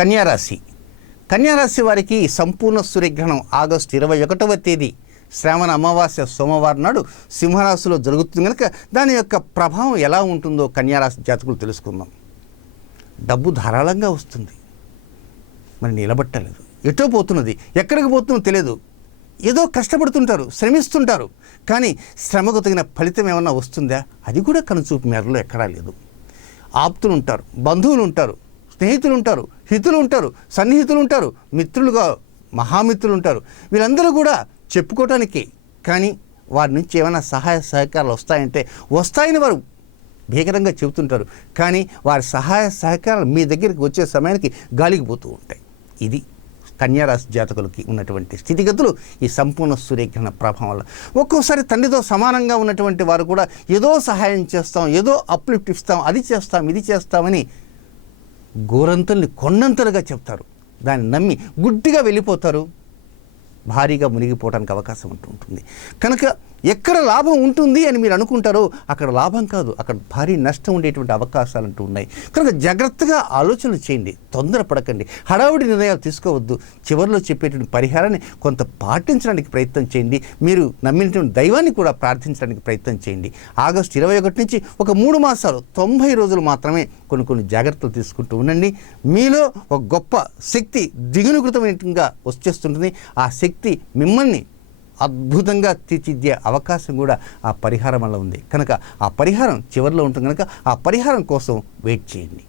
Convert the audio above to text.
కన్యారాశి. కన్యారాశి వారికి సంపూర్ణ సూర్యగ్రహణం ఆగస్టు 21వ తేదీ శ్రావణ అమావాస్య సోమవారం నాడు సింహరాశిలో జరుగుతుంది కనుక దాని యొక్క ప్రభావం ఎలా ఉంటుందో కన్యారాశి జాతకులు తెలుసుకుందాం. డబ్బు ధారాళంగా వస్తుంది, మరి నిలబట్టలేదు, ఎటో పోతున్నది, ఎక్కడికి పోతుందో తెలియదు. ఏదో కష్టపడుతుంటారు, శ్రమిస్తుంటారు, కానీ శ్రమకు తగిన ఫలితం ఏమన్నా వస్తుందా అది కూడా కనుచూపు మేరలో ఎక్కడా లేదు. ఆప్తులు ఉంటారు, బంధువులు ఉంటారు, స్నేహితులు ఉంటారు, హితులు ఉంటారు, సన్నిహితులు ఉంటారు, మిత్రులుగా మహామిత్రులు ఉంటారు. వీళ్ళందరూ కూడా చెప్పుకోవటానికి, కానీ వారి నుంచి ఏమైనా సహాయ సహకారాలు వస్తాయంటే వస్తాయని వారు భీకరంగా చెబుతుంటారు, కానీ వారి సహాయ సహకారాలు మీ దగ్గరికి వచ్చే సమయానికి గాలికి పోతూ ఉంటాయి. ఇది కన్యారాశి జాతకులకి ఉన్నటువంటి స్థితిగతులు ఈ సంపూర్ణ సూర్యగ్రహణ ప్రభావం వల్ల. ఒక్కోసారి తండ్రితో సమానంగా ఉన్నటువంటి వారు కూడా ఏదో సహాయం చేస్తాం, ఏదో అప్లిఫ్ట్ ఇస్తాం, అది చేస్తాం, ఇది చేస్తామని గోరంతల్ని కొండంతలుగా చెప్తారు. దాన్ని నమ్మి గుడ్డిగా వెళ్ళిపోతారు, భారీగా మునిగిపోవడానికి అవకాశం ఉంటుంది. కనుక ఎక్కడ లాభం ఉంటుంది అని మీరు అనుకుంటారో అక్కడ లాభం కాదు, అక్కడ భారీ నష్టం ఉండేటువంటి అవకాశాలు అంటూ ఉన్నాయి. కనుక జాగ్రత్తగా ఆలోచనలు చేయండి, తొందరపడకండి, హడావుడి నిర్ణయాలు తీసుకోవద్దు. చివరిలో చెప్పేటువంటి పరిహారాన్ని కొంత పాటించడానికి ప్రయత్నం చేయండి. మీరు నమ్మినటువంటి దైవాన్ని కూడా ప్రార్థించడానికి ప్రయత్నం చేయండి. ఆగస్టు 21 నుంచి ఒక 3 మాసాలు 90 రోజులు మాత్రమే కొన్ని జాగ్రత్తలు తీసుకుంటూ ఉండండి. మీలో ఒక గొప్ప శక్తి దిగునుకృతమైనట్టుగా వచ్చేస్తుంటుంది. ఆ శక్తి మిమ్మల్ని అద్భుతంగా తీర్చిదిద్దే అవకాశం కూడా ఆ పరిహారం వల్ల ఉంది. కనుక ఆ పరిహారం చివరిలో ఉంటుంది కనుక ఆ పరిహారం కోసం వెయిట్ చేయండి.